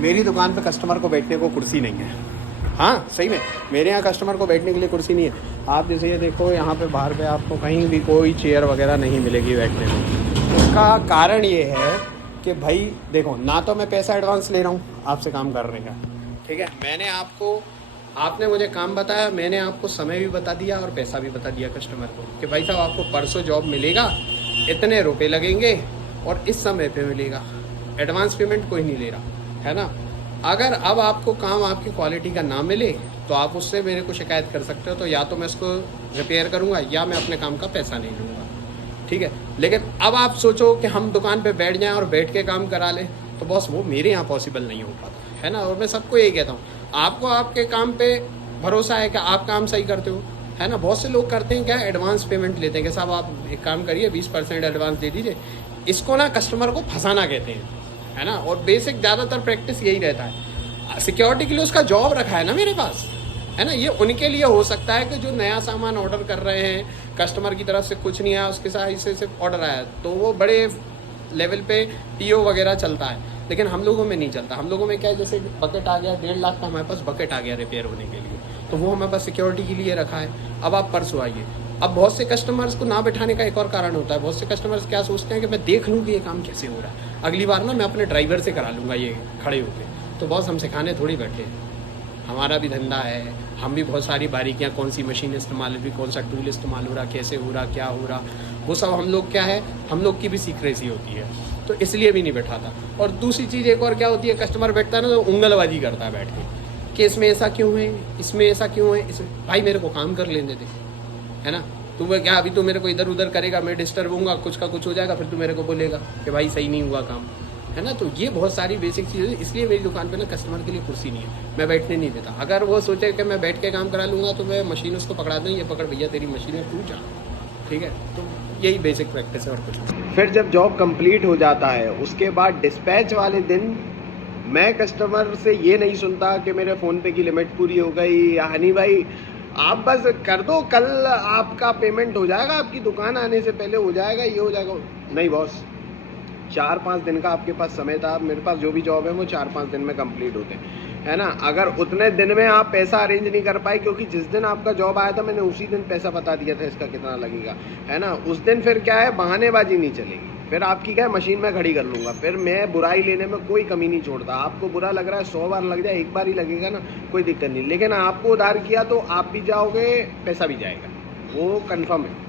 मेरी दुकान पे कस्टमर को बैठने को कुर्सी नहीं है। हाँ सही में, मेरे यहाँ कस्टमर को बैठने के लिए कुर्सी नहीं है। आप जैसे ये देखो, यहाँ पे बाहर पे आपको कहीं भी कोई चेयर वगैरह नहीं मिलेगी बैठने को। उसका कारण ये है कि भाई देखो, ना तो मैं पैसा एडवांस ले रहा हूँ आपसे काम करने का, ठीक है। आपने मुझे काम बताया, मैंने आपको समय भी बता दिया और पैसा भी बता दिया कस्टमर को कि भाई साहब आपको परसों जॉब मिलेगा, इतने रुपए लगेंगे और इस समय पे मिलेगा। एडवांस पेमेंट कोई नहीं ले रहा है ना। अगर अब आपको काम आपकी क्वालिटी का ना मिले तो आप उससे मेरे को शिकायत कर सकते हो, तो या तो मैं इसको रिपेयर करूँगा या मैं अपने काम का पैसा नहीं लूँगा, ठीक है। लेकिन अब आप सोचो कि हम दुकान पे बैठ जाएं और बैठ के काम करा लें, तो बॉस वो मेरे यहाँ पॉसिबल नहीं हो पाता है ना। और मैं सबको यही कहता हूँ, आपको आपके काम पे भरोसा है कि आप काम सही करते हो, है ना। बहुत से लोग करते हैं क्या, एडवांस पेमेंट लेते हैं कि साहब आप एक काम करिए 20% एडवांस दे दीजिए। इसको ना कस्टमर को फंसाना कहते हैं, है ना। और बेसिक ज़्यादातर प्रैक्टिस यही रहता है। सिक्योरिटी के लिए उसका जॉब रखा है ना मेरे पास, है ना। ये उनके लिए हो सकता है कि जो नया सामान ऑर्डर कर रहे हैं, कस्टमर की तरफ से कुछ नहीं आया, उसके साथ इससे सिर्फ ऑर्डर आया, तो वो बड़े लेवल पे पीओ वगैरह चलता है। लेकिन हम लोगों में नहीं चलता। हम लोगों में क्या है, जैसे बकेट आ गया 1.5 लाख का हमारे पास बकेट आ गया रिपेयर होने के लिए, तो वो हमारे पास सिक्योरिटी के लिए रखा है। अब आप परसों आइए। अब बहुत से कस्टमर्स को ना बैठाने का एक और कारण होता है, बहुत से कस्टमर्स क्या सोचते हैं कि मैं देख लूँ कि ये काम कैसे हो रहा है, अगली बार ना मैं अपने ड्राइवर से करा लूँगा ये खड़े होकर। तो बॉस हम सिखाने थोड़ी बैठे, हमारा भी धंधा है, हम भी बहुत सारी बारीकियाँ, कौन सी मशीन इस्तेमाल हुई, कौन सा टूल इस्तेमाल हो रहा, कैसे हो रहा, क्या हो रहा, वो सब हम लोग क्या है, हम लोग की भी सीक्रेसी होती है, तो इसलिए भी नहीं बैठाता। और दूसरी चीज़ एक और क्या होती है, कस्टमर बैठता है ना तो उंगलबाजी करता है बैठ के कि इसमें ऐसा क्यों है, इसमें ऐसा क्यों है, इसमें। भाई मेरे को काम कर लेने दे, है ना। तू क्या अभी तू मेरे को इधर उधर करेगा, मैं डिस्टर्ब हूँगा, कुछ का कुछ हो जाएगा, फिर तू मेरे को बोलेगा कि भाई सही नहीं हुआ काम, है ना। तो ये बहुत सारी बेसिक चीज़ें, इसलिए मेरी दुकान पे ना कस्टमर के लिए कुर्सी नहीं है, मैं बैठने नहीं देता। अगर वो सोचे कि मैं बैठ के काम करा लूँगा तो मैं मशीन उसको पकड़ा दूँ, ये पकड़ भैया तेरी मशीन है, टूट जा, ठीक है। तो यही बेसिक प्रैक्टिस है और कुछ नहीं। फिर जब जॉब कंप्लीट हो जाता है उसके बाद डिस्पैच वाले दिन मैं कस्टमर से ये नहीं सुनता कि मेरे फ़ोन पे की लिमिट पूरी हो गई, या हनी भाई आप बस कर दो, कल आपका पेमेंट हो जाएगा, आपकी दुकान आने से पहले हो जाएगा, ये हो जाएगा। नहीं बॉस, 4-5 दिन का आपके पास समय था। मेरे पास जो भी जॉब है वो 4-5 दिन में कंप्लीट होते हैं, है ना। अगर उतने दिन में आप पैसा अरेंज नहीं कर पाए, क्योंकि जिस दिन आपका जॉब आया था मैंने उसी दिन पैसा बता दिया था इसका कितना लगेगा, है ना। उस दिन फिर क्या है, बहानेबाजी नहीं चलेगी, फिर आपकी क्या है, मशीन में खड़ी कर लूँगा। फिर मैं बुराई लेने में कोई कमी नहीं छोड़ता। आपको बुरा लग रहा है 100 बार लग जाए, एक बार ही लगेगा ना, कोई दिक्कत नहीं। लेकिन आपको उधार किया तो आप भी जाओगे, पैसा भी जाएगा, वो कन्फर्म है।